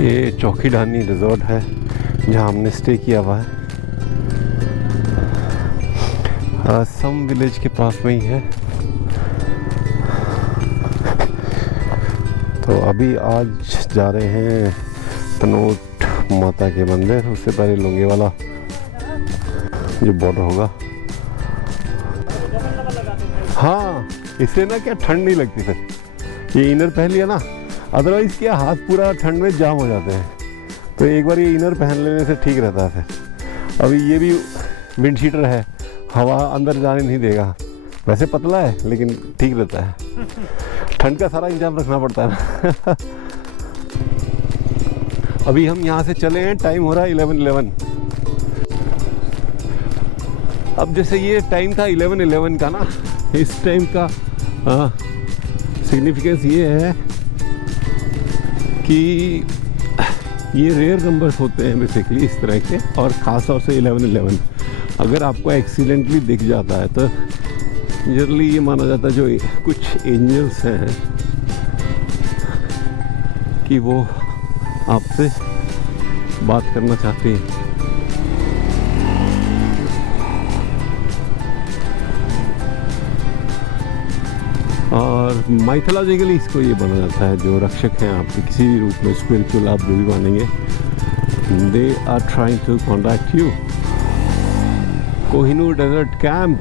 ये चौकीडानी रिजॉर्ट है जहाँ हमने स्टे किया हुआ है। सम विलेज के पास में ही है। तो अभी आज जा रहे हैं तनोट माता के मंदिर। उससे पहले लोंगे वाला जो बॉर्डर होगा। हाँ, इससे ना क्या ठंड नहीं लगती फिर। ये इनर पहन लिया ना, अदरवाइज क्या हाथ पूरा ठंड में जाम हो जाते हैं। तो एक बार ये इनर पहन लेने से ठीक रहता है फिर। अभी ये भी विंड शीटर है, हवा अंदर जाने नहीं देगा। वैसे पतला है लेकिन ठीक रहता है। ठंड का सारा इंतजाम रखना पड़ता है ना। अभी हम यहाँ से चले हैं, टाइम हो रहा है 11:11। अब जैसे ये टाइम था 11:11 का ना, इस टाइम का सिग्निफिकेंस ये है कि ये रेयर नंबर्स होते हैं बेसिकली इस तरह के, और ख़ास तौर से 11:11 अगर आपको एक्सीडेंटली दिख जाता है तो जनरली ये माना जाता है जो कुछ एंजल्स हैं कि वो आपसे बात करना चाहते हैं। और माइथोलॉजिकली इसको ये माना जाता है जो रक्षक हैं आपके किसी भी रूप में, स्पिरिचुअल आप जो भी मानेंगे, they are trying to contact you. Kohinoor desert camp.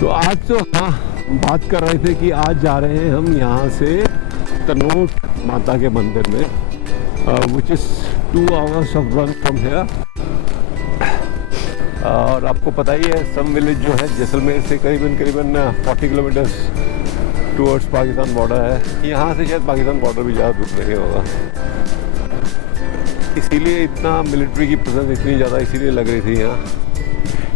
तो आज तो हाँ बात कर रहे थे कि आज जा रहे हैं हम यहाँ से तनोट माता के मंदिर में, which is 2 hours of run from here। और आपको पता ही है सम विलेज जो है जैसलमेर से करीबन 40 किलोमीटर्स टूवर्ड्स पाकिस्तान बॉर्डर है। यहाँ से शायद पाकिस्तान बॉर्डर भी ज़्यादा दूर नहीं होगा, इसीलिए इतना मिलिट्री की प्रेजेंस इतनी ज़्यादा इसीलिए लग रही थी यहाँ।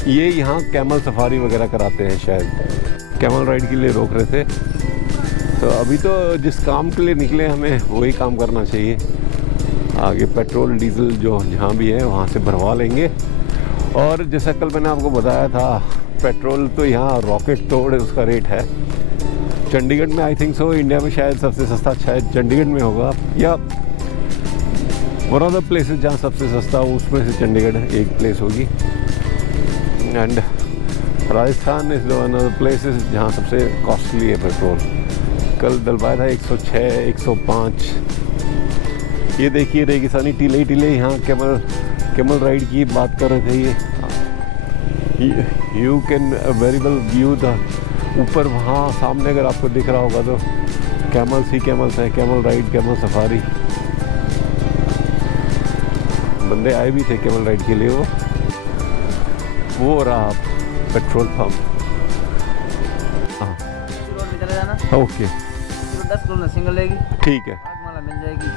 ये यहाँ कैमल सफारी वगैरह कराते हैं, शायद कैमल राइड के लिए रोक रहे थे। तो अभी तो जिस काम के लिए निकले हमें वही काम करना चाहिए। आगे पेट्रोल डीजल जो जहाँ भी है वहाँ से भरवा लेंगे। और जैसा कल मैंने आपको बताया था, पेट्रोल तो यहाँ रॉकेट तोड़ उसका रेट है। चंडीगढ़ में आई थिंक सो इंडिया में शायद सबसे सस्ता शायद चंडीगढ़ में होगा, या वन ऑफ द प्लेसेस जहाँ सबसे सस्ता हो उसमें से चंडीगढ़ एक प्लेस होगी। And Rajasthan is one of the places जहाँ सबसे कॉस्टली है पेट्रोल। कल डलवाया था 106, 105। ये देखिए रेगिस्तानी टीले टीले यहाँ कैमल राइड की बात कर रहे थे। ये you can very well view the ऊपर वहाँ सामने अगर आपको दिख रहा होगा तो कैमल्स ही कैमल्स हैं, कैमल राइड, कैमल सफारी। बंदे आए भी थे कैमल राइड के लिए। वो रहा पेट्रोल पंप। हाँ चले जाना, ओके 10 किलोमीटर सिंगल लेगी, ठीक है, माला मिल जाएगी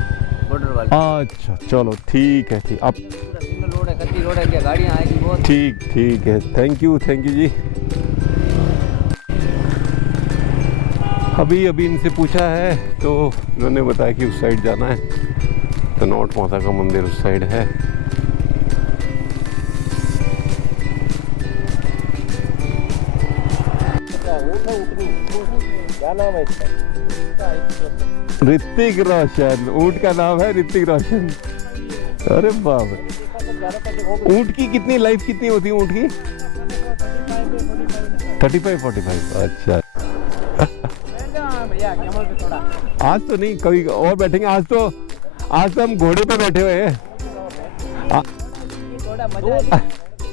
बॉर्डर वाली। अच्छा चलो ठीक है, ठीक। अब पूरा सिंगल रोड है, कच्ची रोड है, क्या गाड़ियाँ आएगी बहुत। ठीक है, थैंक यू जी। अभी इनसे पूछा है तो उन्होंने बताया कि उस साइड जाना है, तनोट माता का मंदिर उस साइड है। क्या नाम है इसका? ऋतिक रोशन। ऊँट का नाम है ऋतिक रोशन। अरे बाप रे। ऊँट की कितनी लाइफ कितनी होती है ऊँट की? 35-45। अच्छा। आज तो नहीं, कभी और बैठेंगे। आज तो हम घोड़े पे बैठे हुए हैं।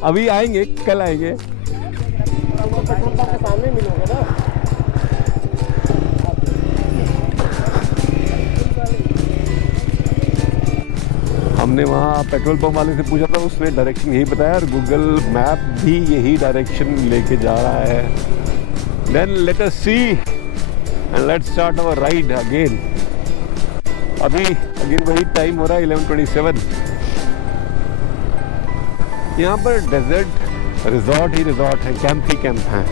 अभी आएंगे, कल आएंगे। सामने मिलोगे ना। हमने वहाँ पेट्रोल पंप वाले से पूछा था, उसने डायरेक्शन यही बताया और गूगल मैप भी यही डायरेक्शन लेके जा रहा है। Then let us see and let's start our ride again. अभी अगेन वही टाइम हो रहा है 11:27। यहाँ पर डेजर्ट रिजॉर्ट ही रिजॉर्ट है, कैंप ही कैंप हैं।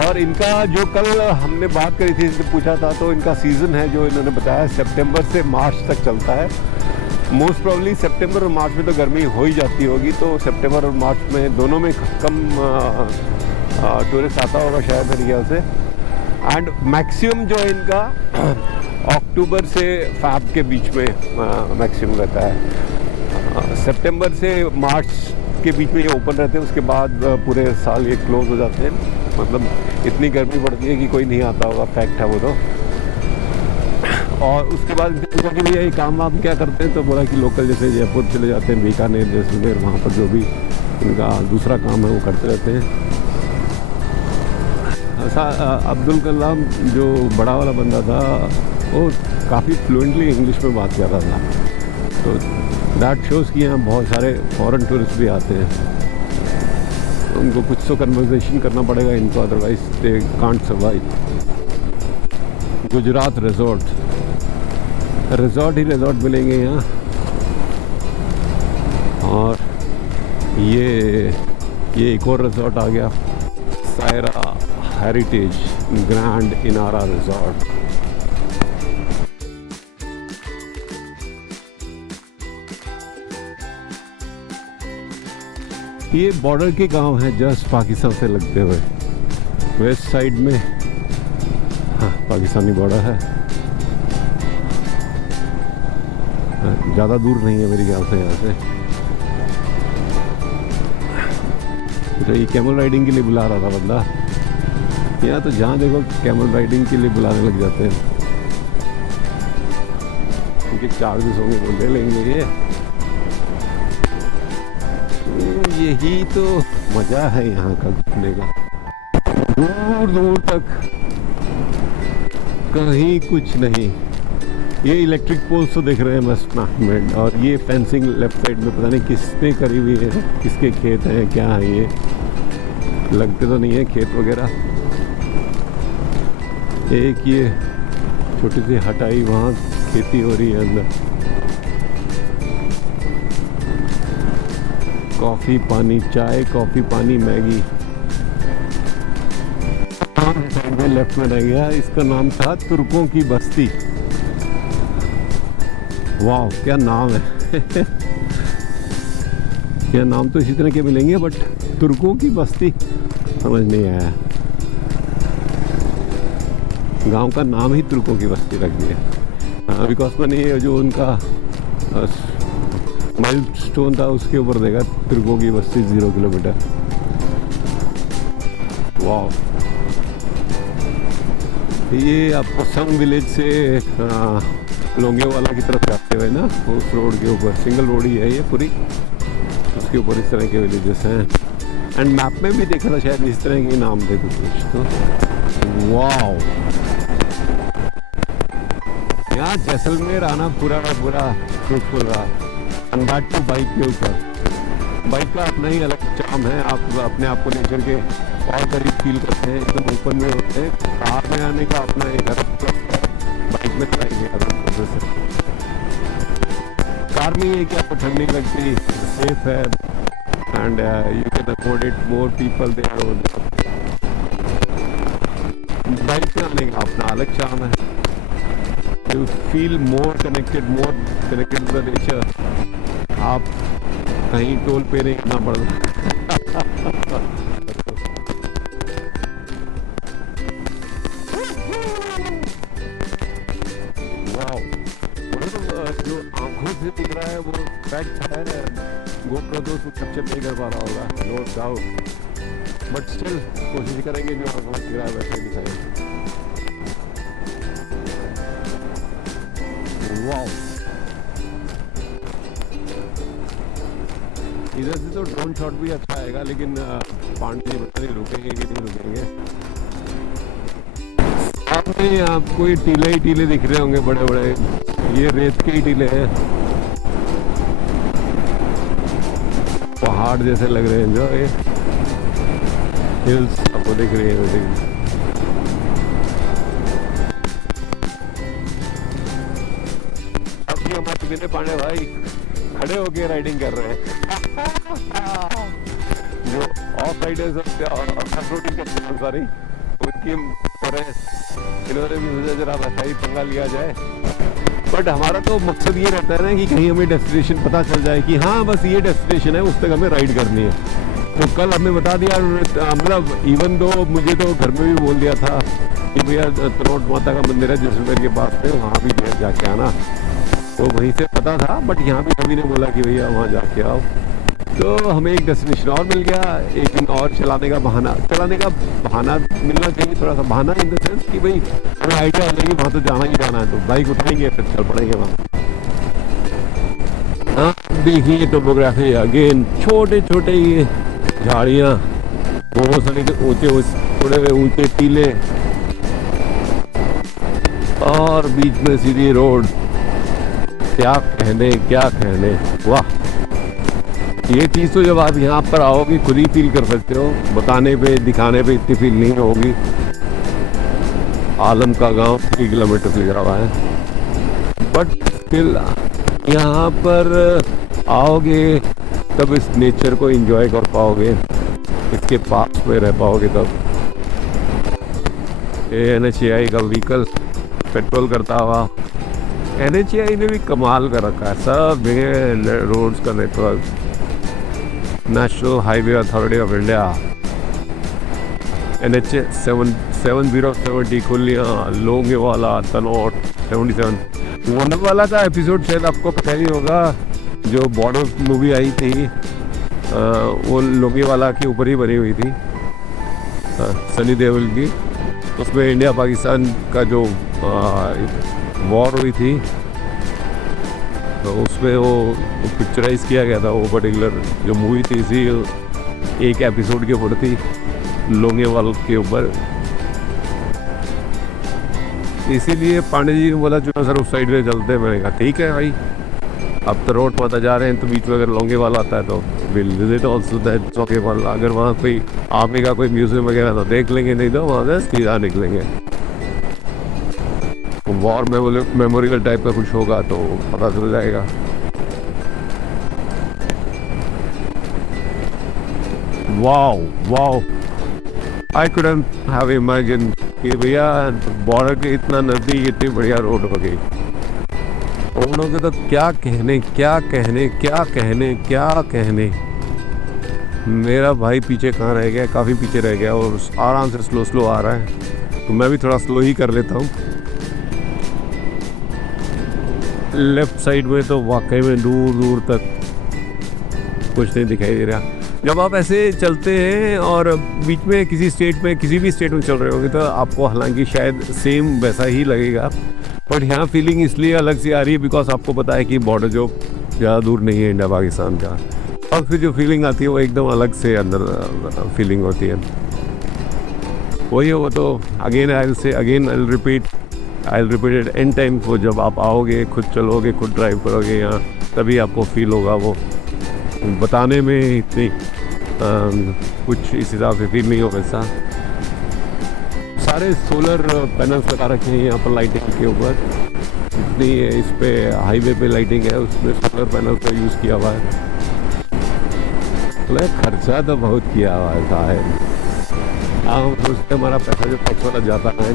और इनका जो कल हमने बात करी थी, इनसे पूछा था, तो इनका सीज़न है जो इन्होंने बताया सितंबर से मार्च तक चलता है। मोस्ट प्रॉब्ली सितंबर और मार्च में तो गर्मी हो ही जाती होगी, तो सितंबर और मार्च में दोनों में कम टूरिस्ट आता होगा शायद मेरे ख्याल से। एंड मैक्सिमम जो है इनका अक्टूबर से फैब के बीच में मैक्सिमम रहता है। सितंबर से मार्च के बीच में ये ओपन रहते हैं, उसके बाद पूरे साल ये क्लोज हो जाते हैं। मतलब इतनी गर्मी पड़ती है कि कोई नहीं आता होगा, फैक्ट है वो तो। और उसके बाद पूछा कि भैया ये काम वाम क्या करते हैं, तो बोला कि लोकल जैसे जयपुर चले जाते हैं, बीकानेर, जैसलमेर, वहाँ पर जो भी उनका दूसरा काम है वो करते रहते हैं। ऐसा अब्दुल कलाम जो बड़ा वाला बंदा था वो काफ़ी फ्लुएंटली इंग्लिश में बात कर रहा था, तो दैट शोज़ कि यहाँ बहुत सारे फॉरेन टूरिस्ट भी आते हैं। उनको कुछ तो कन्वर्सेशन करना पड़ेगा इनको, otherwise they can't survive. Gujarat resort ही रिजॉर्ट मिलेंगे यहाँ। और ये एक और रिजॉर्ट आ गया, Saira heritage grand Inara resort. ये बॉर्डर के गांव हैं जस्ट पाकिस्तान से लगते हुए, वेस्ट साइड में हाँ पाकिस्तानी बॉर्डर है। ज़्यादा दूर नहीं है मेरे ख्याल से यहाँ से। तो ये कैमल राइडिंग के लिए बुला रहा था बंदा, यहाँ तो जहाँ देखो कैमल राइडिंग के लिए बुलाने लग जाते हैं। उनके चार्जेस होंगे वो ले लेंगे ये। यही तो मज़ा है यहाँ का घूमने का। दूर दूर तक कहीं कुछ नहीं। ये इलेक्ट्रिक पोल्स तो दिख रहे हैं बस में, और ये फेंसिंग लेफ्ट साइड में पता नहीं किसने करी हुई है, किसके खेत हैं क्या है, ये लगते तो नहीं है खेत वगैरह। एक ये छोटी सी हटाई, वहाँ खेती हो रही है अंदर। कॉफ़ी पानी, चाय कॉफ़ी पानी मैगी। साइड में लेफ्ट में रह गया, इसका नाम था तुर्कों की बस्ती। वाह क्या नाम है। यह नाम तो इसी तरह के मिलेंगे, बट तुर्कों की बस्ती समझ नहीं आया। गांव का नाम ही तुर्कों की बस्ती रख दिया, बिकॉज मैंने जो उनका माइलस्टोन था उसके ऊपर देखा, तुर्कों की बस्ती 0 किलोमीटर। वाह, ये आपको संग विलेज से लोंगेवाला की तरफ जाते हुए ना, उस रोड के ऊपर सिंगल रोड ही है ये पूरी, उसके ऊपर इस तरह के विलेजेस हैं। एंड मैप में भी देखा था शायद इस तरह के नाम थे कुछ तो। वाओ, यहाँ जैसलमेर आना पूरा का पूरा फ्रूटफुल रहा। एंड बैक टू बाइक के ऊपर, बाइक का अपना ही अलग चार्म है। आप अपने आप को नेचर के और करीब फील करते हैं, एकदम ओपन में होते हैं। कार में आने का अपना एक अलग प्लस है, बाइक में चलाएंगे अलग प्रोसेस है। कार में ये कि आपको ठंड नहीं लगती, सेफ है, and you can accommodate more people their own. Bike में आने का अपना अलग चार्म है। You feel more connected to the nature. आप कहीं टोल पे नहीं करना पड़ता। जो आंखों से दिख रहा है वो फैक्ट है, गोप्रो तो उसको कैप्चर नहीं कर पा रहा होगा, नो डाउट, बट स्टिल कोशिश करेंगे जो आंखों से दिख रहा है वैसे दिखाएंगे। वाओ, इधर से तो ड्रोन शॉट भी अच्छा आएगा, लेकिन पांडे पता नहीं रुकेंगे कि नहीं रुकेंगे। आपने आपको ये टीले ही टीले दिख रहे होंगे बड़े बड़े, ये रेत के ही टीले हैं, पहाड़ जैसे लग रहे हैं जो ये हिल्स आपको दिख रही है। अभी हमारे बिने पांडे भाई खड़े होके राइडिंग कर रहे हैं। जो ऑफ राइडर्स ऑफ रोडिंग करते हैं सॉरी, उनकी तरह इन्होंने भी मुझे जरा वैसा ही पंगा लिया जाए। बट हमारा तो मकसद ये रहता है ना कि कहीं हमें डेस्टिनेशन पता चल जाए कि हाँ बस ये डेस्टिनेशन है, उस तक हमें राइड करनी है। तो कल हमें बता दिया, मतलब इवन दो मुझे तो घर में भी बोल दिया था कि भैया तनोट माता का मंदिर है जैसलमेर के पास में, वहाँ भी जाके आना। तो वहीं से पता था, बट यहाँ भी सभी ने बोला कि भैया वहाँ जाके आओ। तो हमें एक डेस्टिनेशन और मिल गया, एक दिन और चलाने का बहाना मिलना चाहिए, थोड़ा सा बहाना इन द सेंस कि भाई हमें आइडिया हो जाएगी वहाँ तो जाना ही जाना है, तो बाइक उठाएंगे फिर चल पड़ेंगे वहाँ। हाँ देखिए टोपोग्राफी अगेन, छोटे छोटे ये झाड़ियाँ, बहुत सारे ऊंचे थोड़े ऊंचे टीले और बीच में सीधी रोड। क्या कहने वाह। ये चीज़ तो जब आप यहाँ पर आओगे खुद ही फील कर सकते हो, बताने पे दिखाने पे इतनी फील नहीं होगी। आलम का गांव 3 किलोमीटर से ज़्यादा है, बट स्टिल यहाँ पर आओगे तब इस नेचर को एंजॉय कर पाओगे, इसके पास में रह पाओगे तब। NHAI का व्हीकल पेट्रोल करता हुआ, NHAI ने भी कमाल कर रखा है, सब जगह रोड्स का network. National Highway Authority of India, NH 7070 खुलियाँ, लोंगेवाला, तनोट 77। लोंगेवाला का एपिसोड शायद आपको पता ही होगा, जो बॉर्डर मूवी आई थी वो लोंगेवाला के ऊपर ही बनी हुई थी, सनी देओल की। उसमें इंडिया पाकिस्तान का जो वॉर हुई थी, तो उसमें वो पिक्चराइज किया गया था। वो पर्टिकुलर जो मूवी थी इसी एक एपिसोड के ऊपर थी, लोंगेवाल के ऊपर। इसीलिए पांडे जी ने बोला चलो सर उस साइड में चलते हैं। मैंने कहा ठीक है भाई, अब तो रोड पता जा रहे हैं, तो बीच में अगर लोंगेवाल आता है तो will visit also that Longowal. अगर वहाँ कोई आर्मी का कोई म्यूजियम वगैरह तो देख लेंगे, नहीं तो वहाँ से सीधा निकलेंगे। वॉर मेमोरियल टाइप का कुछ होगा तो पता चल जाएगा। Wow I couldn't have imagine कि भैया बॉर्डर के इतना नज़दीक इतनी बढ़िया रोड हो गई। रोडों के तो क्या कहने। मेरा भाई पीछे कहाँ रह गया, काफ़ी पीछे रह गया और आराम से स्लो आ रहा है, तो मैं भी थोड़ा स्लो ही कर लेता हूँ। लेफ्ट साइड में तो वाकई में दूर तक कुछ नहीं दिखाई दे रहा। जब आप ऐसे चलते हैं और बीच में किसी भी स्टेट में चल रहे होंगे तो आपको हालांकि शायद सेम वैसा ही लगेगा, बट यहाँ फीलिंग इसलिए अलग सी आ रही है बिकॉज आपको पता है कि बॉर्डर जो ज़्यादा दूर नहीं है इंडिया पाकिस्तान का, और फिर जो फीलिंग आती है वो एकदम अलग से अंदर फीलिंग होती है। वही वो तो again I repeat it an time. वो जब आप आओगे, खुद चलोगे, खुद ड्राइव करोगे यहाँ, तभी आपको फील होगा। वो बताने में इतनी कुछ इस हिसाब से फील नहीं हो वैसा। सारे सोलर पैनल्स लगा रखे हैं यहाँ पर लाइटिंग के ऊपर, जितनी इस पे हाईवे पे लाइटिंग है उसमें सोलर पैनल का यूज़ किया हुआ है। तो खर्चा तो बहुत किया हुआ है साहब। हम सोचते हमारा पैसा जो टैक्स वाला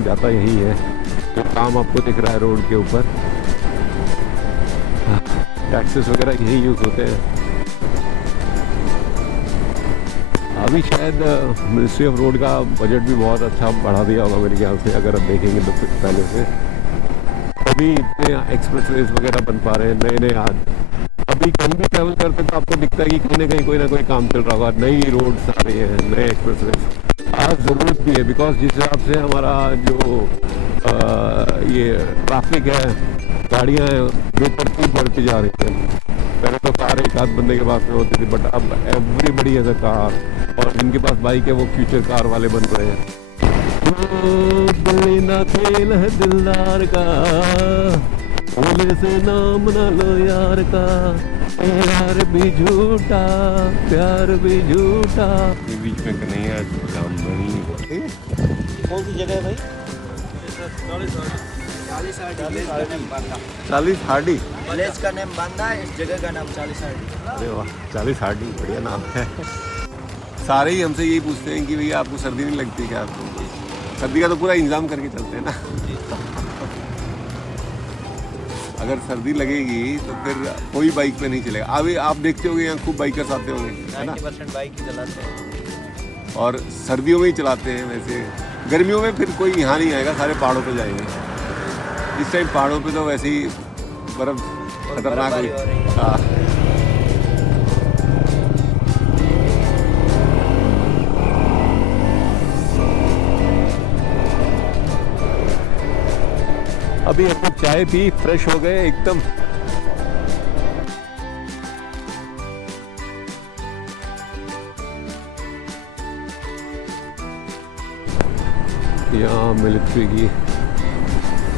जाता यही है। जो काम आपको दिख रहा है रोड के ऊपर, टैक्सेस वगैरह यही यूज़ होते हैं। अभी शायद मिनिस्ट्री ऑफ रोड का बजट भी बहुत अच्छा बढ़ा दिया होगा मेरे ख्याल से, अगर आप देखेंगे तो पहले से। अभी इतने एक्सप्रेस वेज वगैरह बन पा रहे हैं नए। अभी कहीं भी ट्रैवल करते तो आपको दिखता है कि कहीं ना कहीं कोई ना कोई काम चल रहा होगा, नई रोड्स आ रही हैं, नए एक्सप्रेस वेज। आज ज़रूरत भी है बिकॉज जिस हिसाब से हमारा जो ये ट्रैफिक है, गाड़ियाँ हैं बेतरतीब बढ़ती जा रही हैं। पहले तो कार एक आध बंदे के पास में होती थी, बट अब एवरीबडी हैज़ अ कार, और जिनके पास बाइक है वो फ्यूचर कार वाले बन रहे हैं। ना खेल है दिलदार का, बोले से नाम ना लो यार का, प्यार भी झूठा, प्यार भी झूठा। ये बीच में कन्हैया जाम नहीं होते। कौन सी जगह है भाई? 40 हार्डी विलेज का नाम बांदा है, इस जगह का नाम 40 हार्डी। अरे वाह, 40 हार्डी बढ़िया नाम है। सारे ही हमसे यही पूछते हैं कि भैया आपको सर्दी नहीं लगती क्या? आपको सर्दी का तो पूरा इंतजाम करके चलते हैं ना। अगर सर्दी लगेगी तो फिर कोई बाइक पे नहीं चलेगा। अभी आप देखते होंगे यहाँ खूब बाइकर्स आते होंगे, है ना? 90% बाइक ही चलाते हैं और सर्दियों में ही चलाते हैं। वैसे गर्मियों में फिर कोई यहाँ नहीं आएगा, सारे पहाड़ों पे जाएंगे। इस टाइम पहाड़ों पे तो वैसे ही बर्फ खतरनाक हुई। हाँ, अभी हम लोग चाय पी फ्रेश हो गए एकदम। यहाँ मिलिट्री की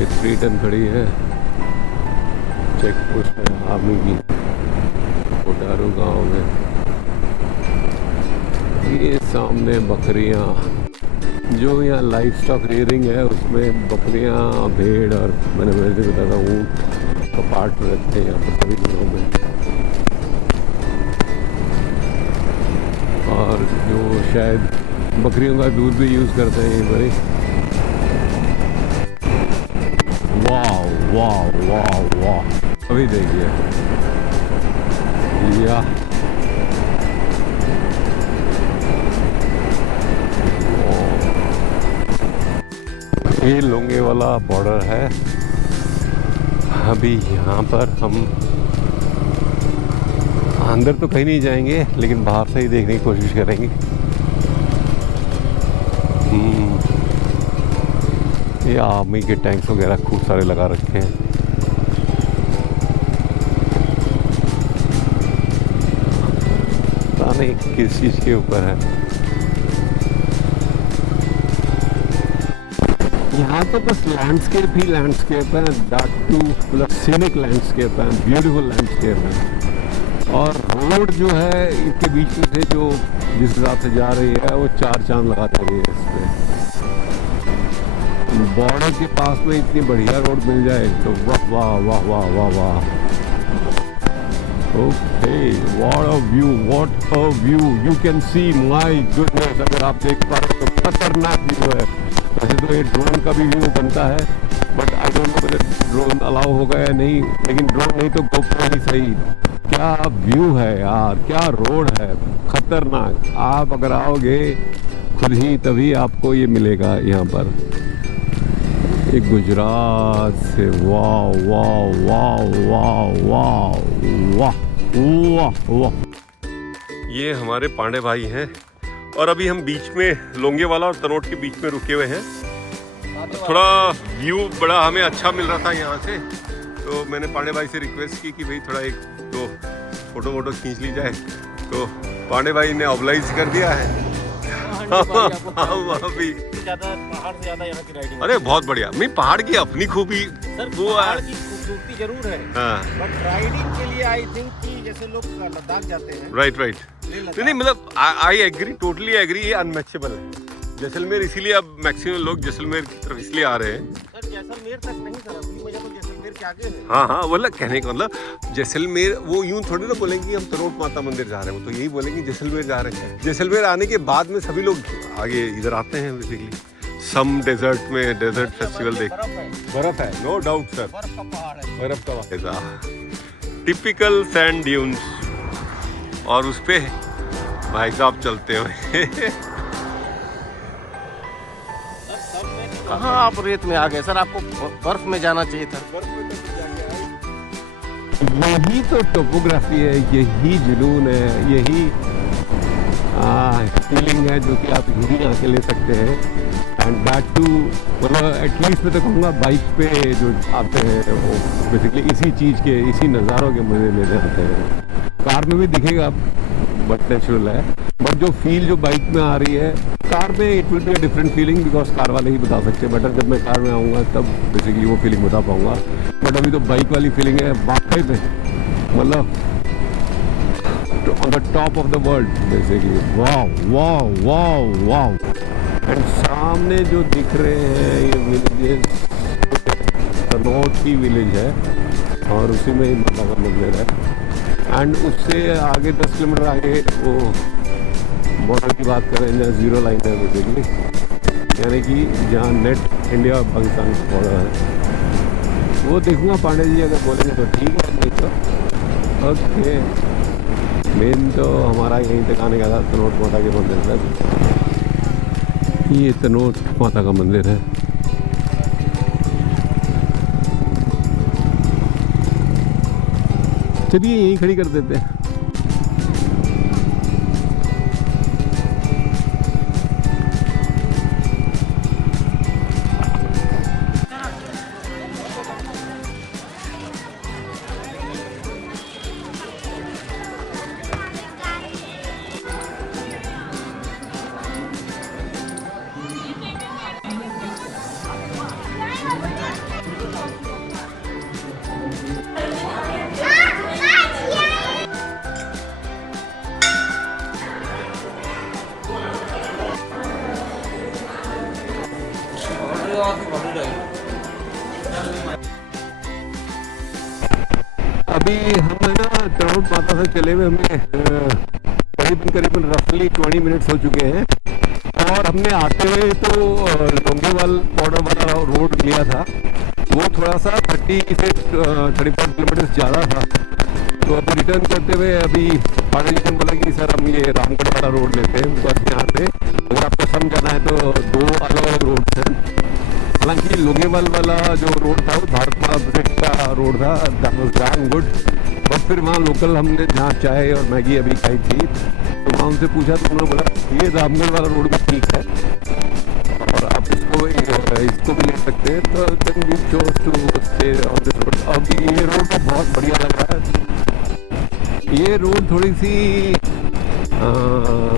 एक 3 टन खड़ी है, चेक पोस्ट है आर्मी की कोटारू गांव में। ये सामने बकरियां, जो यहाँ लाइफ स्टॉक रेयरिंग है उसमें बकरियां, भेड़ और मैंने वैसे बताया था ऊँट का पार्ट रखते हैं यहाँ पर सभी जगहों में। और जो शायद बकरियों का दूध भी यूज़ करते हैं ये बड़े। वाह वाह वाह वाह, अभी देखिए या ये लोंगे वाला बॉर्डर है। अभी यहाँ पर हम अंदर तो कहीं नहीं जाएंगे, लेकिन बाहर से ही देखने की कोशिश करेंगे। ये आर्मी के टैंक्स वगैरह खूब सारे लगा रखे हैं। पता नहीं किस चीज़ के ऊपर है। यहाँ तो बस लैंडस्केप ही लैंडस्केप है, दैट टू मतलब सीनिक लैंडस्केप है, ब्यूटीफुल लैंडस्केप है। और रोड जो है इनके बीच में से जो जिस हिसाब से जा रही है वो 4 चांद लगा रही है इस पर। बॉर्डर के पास में इतनी बढ़िया रोड मिल जाए तो वाह वाह वाह वाह वाह वाह। Okay, what a view, what a view, you can see, my goodness. अगर आप देख पा रहे हो तो खतरनाक व्यू है। वैसे तो ये ड्रोन का भी व्यू बनता है, but I don't know whether drone allow होगा या नहीं, लेकिन ड्रोन नहीं तो GoPro ही सही। क्या व्यू है यार, क्या रोड है, खतरनाक। आप अगर आओगे खुद ही तभी आपको ये मिलेगा यहाँ पर। ये गुजरात से वाह वाह वाह वाह वाह वाह वाह वाह। ये हमारे पांडे भाई हैं और अभी हम बीच में लोंगेवाला और तनोट के बीच में रुके हुए हैं। थोड़ा व्यू बड़ा हमें अच्छा मिल रहा था यहाँ से, तो मैंने पांडे भाई से रिक्वेस्ट की कि भाई थोड़ा 1-2 फोटो वोटो खींच ली जाए। तो पांडे भाई ने ऑब्लाइज कर दिया है। अभी ज़्यादा पहाड़ से ज़्यादा यहाँ की राइडिंग। अरे बहुत बढ़िया। मैं पहाड़ की अपनी खूबी सर, वो पहाड़ की खूबसूरती जरूर है, बट राइडिंग के लिए आई थिंक कि जैसे लोग लद्दाख जाते हैं। राइट नहीं मतलब आई एग्री, टोटली एग्री, ये अनमैचेबल है जैसलमेर। इसीलिए अब मैक्सिमम लोग जैसलमेर की तरफ इसलिए आ रहे हैं। सर जैसलमेर तक नहीं सर, अपनी वजह तो जैसलमेर के आगे है। हाँ मतलब कहने का मतलब जैसलमेर वो यूं थोड़ी ना बोलेंगे हम तनोट माता मंदिर जा रहे हैं, वो तो यही बोलेंगे जैसलमेर जा रहे हैं। जैसलमेर आने के बाद में सभी लोग आगे इधर आते हैं बेसिकली। सम डेजर्ट में डेजर्ट फेस्टिवल देख, बर्फ है नो डाउट सर, बर्फ का पहाड़ है, बर्फ का टिपिकल सैंड ड्यून्स। और उस पे भाई साहब चलते हुए कहाँ आप रेत में आ गए सर, आपको बर्फ में जाना चाहिए था। यही तो टोपोग्राफी है, यही जुनून है, यही फीलिंग है जो कि आप यहीं आके ले सकते हैं। एंड दैट टू मतलब एटलीस्ट मैं तो कहूँगा बाइक पे जो आते हैं वो बेसिकली इसी चीज़ के, इसी नज़ारों के मज़े लेने आते हैं। कार में भी दिखेगा बट नेचुरल है, बट जो फील जो बाइक में आ रही है कार में it will be a different feeling, because car वाले ही बता सकते हैं बेटर। जब मैं कार में आऊँगा तब बेसिकली वो फीलिंग बता पाऊँगा, बट अभी तो बाइक वाली फीलिंग है वाकई में, मतलब on the top of the world basically. वाह वाह वाह वाह। एंड सामने जो दिख रहे हैं ये विलेजेस तनोट की विलेज है और उसी में ही माता का मंदिर है। एंड उससे आगे 10 किलोमीटर आगे वो बॉर्डर की बात करें जहाँ 0 लाइन है बेसिकली, यानी कि जहाँ नेट इंडिया और पाकिस्तान का बॉर्डर है, वो देखूंगा, पांडे जी अगर बोलेंगे तो ठीक है, नहीं तो ओके। मेन तो हमारा यहीं तक आने का था, तनोट माता के मंदिर तक। ये तनोट माता का मंदिर है। चलिए यहीं खड़ी कर देते हैं। अभी हम है ना तनोट माता से चले हुए हमें करीबन रफली 20 मिनट्स हो चुके हैं। और हमने आते हुए तो लोंगेवाल बॉर्डर वाला रोड लिया था, वो थोड़ा सा 30 से 35 किलोमीटर ज़्यादा था। तो अभी रिटर्न करते हुए अभी पांडे जी ने बोला कि सर हम ये रामगढ़ वाला रोड लेते हैं, बस यहाँ से अगर आपको समझाना है तो 2 अलग अलग रोड्स हैं। हालांकि लोंगेवाल वाला जो रोड था वो भारत माला प्रोजेक्ट का रोड था, that was damn good. But फिर वहाँ लोकल हमने जहाँ चाय और मैगी अभी खाई थी, तो वहाँ उनसे पूछा तो उन्होंने बोला ये रामगढ़ वाला रोड भी ठीक है और आप इसको भी ले सकते हैं। तो then we chose to stay on this road. अब ये रोड तो बहुत बढ़िया लग रहा है। ये रोड थोड़ी सी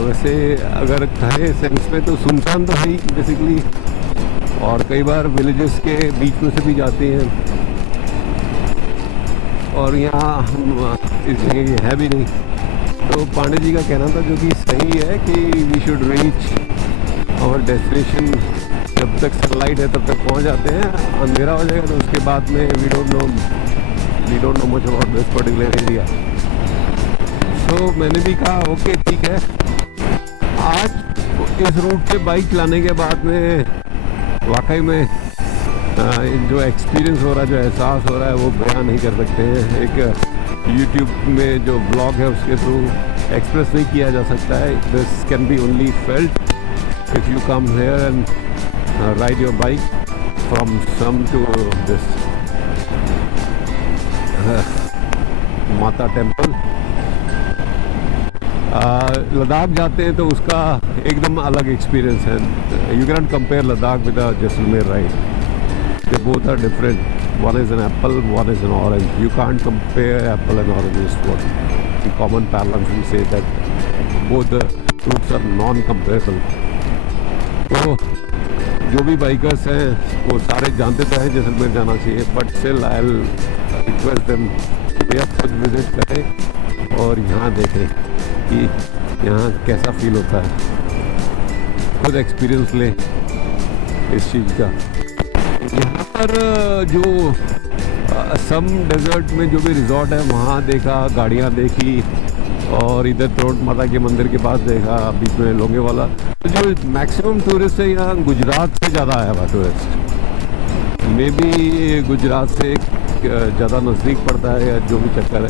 वैसे अगर कहे सेंस में तो सुनसान तो है ही बेसिकली, और कई बार विलेजेस के बीच में से भी जाते हैं, और यहाँ हम इस जगह ये है भी नहीं। तो पांडे जी का कहना था, जो कि सही है, कि we should reach our destination, जब तक सनलाइट है तब तक पहुँच जाते हैं। अंधेरा हो जाएगा तो उसके बाद में we don't know much about this particular area. तो मैंने भी कहा ओके ठीक है। आज इस रूट पे बाइक चलाने के बाद में वाकई में जो एक्सपीरियंस हो रहा है, जो एहसास हो रहा है, वो बयान नहीं कर सकते हैं। एक यूट्यूब में जो ब्लॉग है उसके थ्रू एक्सप्रेस नहीं किया जा सकता है। This can be only felt if you come here and ride your bike from Sam to this Mata temple. Ladakh जाते हैं तो उसका एकदम अलग एक्सपीरियंस है। You can not compare Ladakh with Jaisalmer ride, they both are different. One is an apple, one is an orange. You can't compare apple and orange. What in common parlance we say that both the fruits are non comparable. तो जो भी bikers हैं वो सारे जानते तो हैं जैसलमेर जाना चाहिए, but still I will request them कि आप खुद विजिट करें और यहाँ देखें कि यहाँ कैसा फील होता है, खुद एक्सपीरियंस लें इस चीज़ का। यहाँ पर जो असम डेजर्ट में जो भी रिजॉर्ट है वहाँ देखा, गाड़ियाँ देखी, और इधर तनोट माता के मंदिर के पास देखा, बीच में लोंगेवाला। तो जो मैक्सिमम टूरिस्ट है यहाँ गुजरात से ज़्यादा आया हुआ टूरिस्ट। मे बी गुजरात से ज़्यादा नज़दीक पड़ता है या जो भी चक्कर है।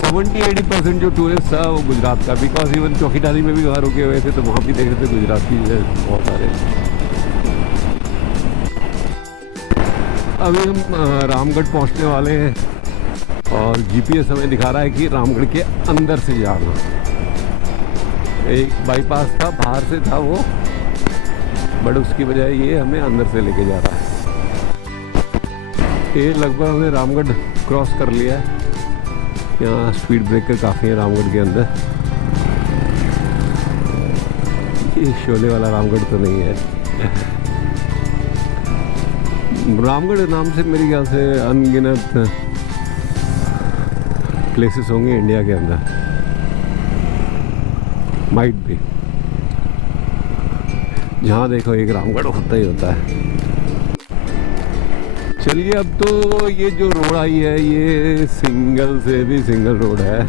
70-80% जो टूरिस्ट था वो गुजरात का, बिकॉज इवन चौकीडाली में भी वहाँ रुके हुए थे तो वहाँ भी देख रहे थे गुजराती बहुत सारे। अभी हम रामगढ़ पहुँचने वाले हैं और जीपीएस हमें दिखा रहा है कि रामगढ़ के अंदर से जाना। एक बाईपास था, बाहर से था वो, बट उसकी बजाय ये हमें अंदर से लेके जा रहा है। ये लगभग हमने रामगढ़ क्रॉस कर लिया है। यहाँ स्पीड ब्रेकर काफ़ी है रामगढ़ के अंदर। ये शोले वाला रामगढ़ तो नहीं है। रामगढ़ नाम से मेरे ख्याल से अनगिनत प्लेसेस होंगे इंडिया के अंदर, माइट भी। जहाँ देखो एक रामगढ़ होता ही होता है। चलिए अब तो ये जो रोड आई है ये सिंगल से भी सिंगल रोड है,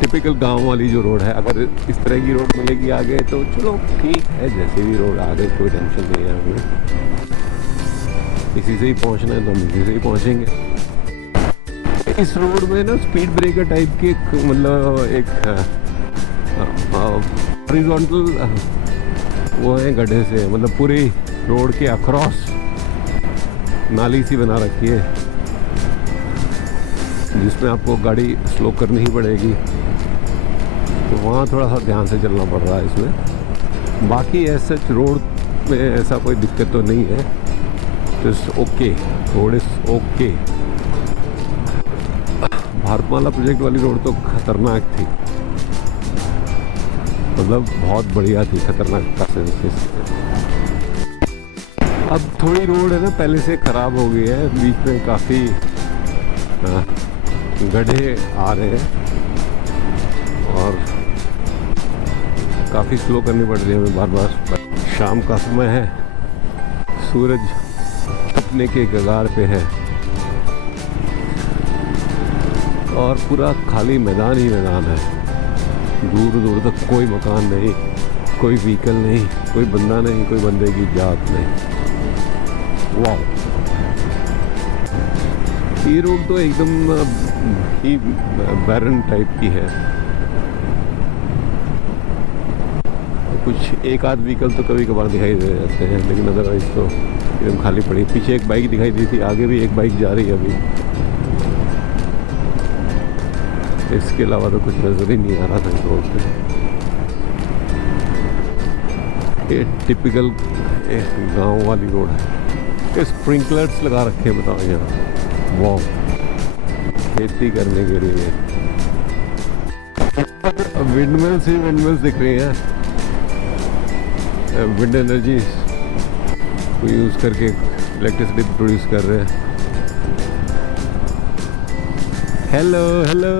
टिपिकल गांव वाली जो रोड है। अगर इस तरह की रोड मिलेगी आगे तो चलो ठीक है, जैसे भी रोड आगे कोई टेंशन नहीं है हमें। इसी से ही पहुंचना है तो हम इसी से ही पहुंचेंगे। इस रोड में ना स्पीड ब्रेकर टाइप के मतलब एक हॉरिजॉन्टल वो है गड्ढे से, मतलब पूरी रोड के अक्रॉस नाली सी बना रखी है जिसमें आपको गाड़ी स्लो करनी ही पड़ेगी, तो वहाँ थोड़ा सा ध्यान से चलना पड़ रहा है इसमें। बाकी ऐसा रोड में ऐसा कोई दिक्कत तो नहीं है, तो okay, road is okay. Bharatmala project वाली रोड तो खतरनाक थी, मतलब बहुत बढ़िया थी, खतरनाक का सेंस। अब थोड़ी रोड है ना पहले से ख़राब हो गई है, बीच में काफ़ी गड्ढे आ रहे हैं और काफ़ी स्लो करनी पड़ रही है हमें बार बार। शाम का समय है, सूरज छुपने के कगार पे है और पूरा खाली मैदान ही मैदान है। दूर दूर तक कोई मकान नहीं, कोई व्हीकल नहीं, कोई बंदा नहीं, कोई बंदे की जात नहीं। वाह, ये रोड तो एकदम ही बैरन टाइप की है। कुछ एक आध व्हीकल तो कभी कभार दिखाई दे जाते हैं, लेकिन अदरवाइज तो एकदम खाली पड़ी। पीछे एक बाइक दिखाई दी थी, आगे भी एक बाइक जा रही है अभी। इसके अलावा तो कुछ नजर ही नहीं आ रहा था इस रोड पे। ये टिपिकल गांव वाली रोड है। स्प्रिंकलर्स लगा रखे हैं, बताओ यहाँ, वाह, खेती करने के लिए। विंडमिल्स ही विंडमिल्स दिख रही हैं, विंड एनर्जी को यूज़ करके इलेक्ट्रिसिटी प्रोड्यूस कर रहे हैं। हेलो हेलो,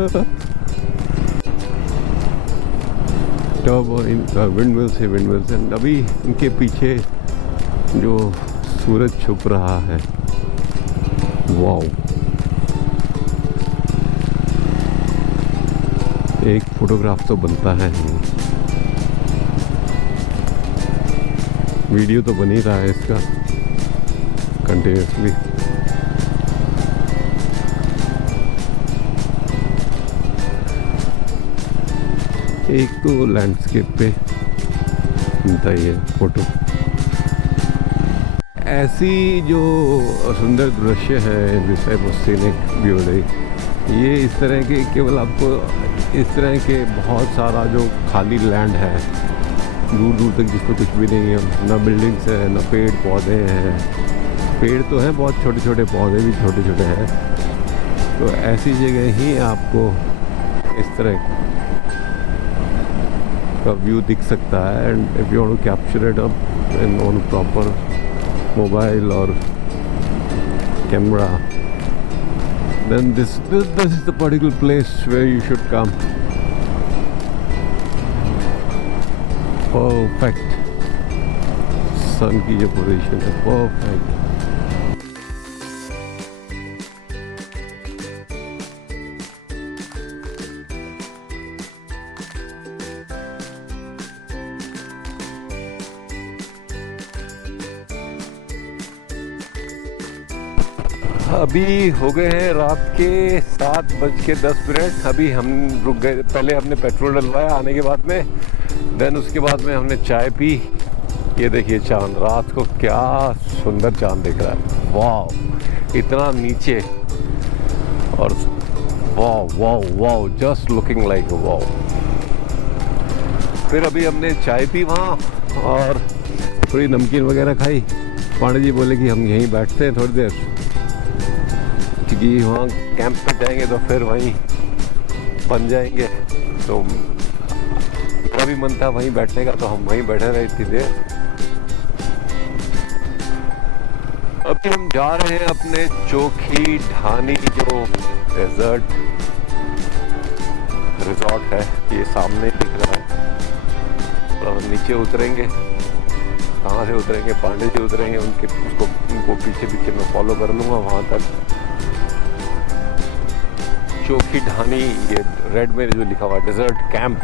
टर्बो विंडमिल्स है, विंडमिल्स है। अभी इनके पीछे जो सूरज छुप रहा है, वाओ, एक फोटोग्राफ तो बनता है। वीडियो तो बन ही रहा है इसका कंटिन्यूसली। एक तो लैंडस्केप पे बनता ही है फोटो। ऐसी जो सुंदर दृश्य है this type of scenic beauty, ये इस तरह के केवल आपको इस तरह के बहुत सारा जो खाली लैंड है दूर दूर तक जिसमें कुछ भी नहीं है, ना बिल्डिंग्स है, ना पेड़ पौधे हैं। पेड़ तो हैं बहुत छोटे छोटे, पौधे भी छोटे छोटे हैं। तो ऐसी जगह ही आपको इस तरह का व्यू दिख सकता है। And if you want to capture it up in on proper mobile और camera, then this is the particular place where you should come. Perfect. सन की जो पोजीशन है, परफेक्ट। अभी हो गए हैं रात के 7:10। अभी हम रुक गए, पहले हमने पेट्रोल डलवाया आने के बाद में, देन उसके बाद में हमने चाय पी। ये देखिए चांद, रात को क्या सुंदर चांद दिख रहा है, वाह, इतना नीचे, और वाह वाह वाह, जस्ट लुकिंग लाइक वाह। फिर अभी हमने चाय पी वहाँ और थोड़ी नमकीन वगैरह खाई। पांडे जी बोले कि हम यहीं बैठते हैं थोड़ी देर, क्योंकि वहाँ कैंप पे जाएंगे तो फिर वहीं बन जाएंगे। तो मेरा भी मन था वहीं बैठने का, तो हम वहीं बैठे रहे इतनी देर। अभी हम जा रहे हैं अपने चोखी ढानी जो डेजर्ट रिजॉर्ट है, ये सामने दिख रहा है। और हम नीचे उतरेंगे, कहाँ से उतरेंगे, पांडे जी उतरेंगे, उनको पीछे पीछे मैं फॉलो कर लूँगा वहाँ तक। चोखी ढानी, ये रेड में जो लिखा हुआ डेजर्ट कैंप,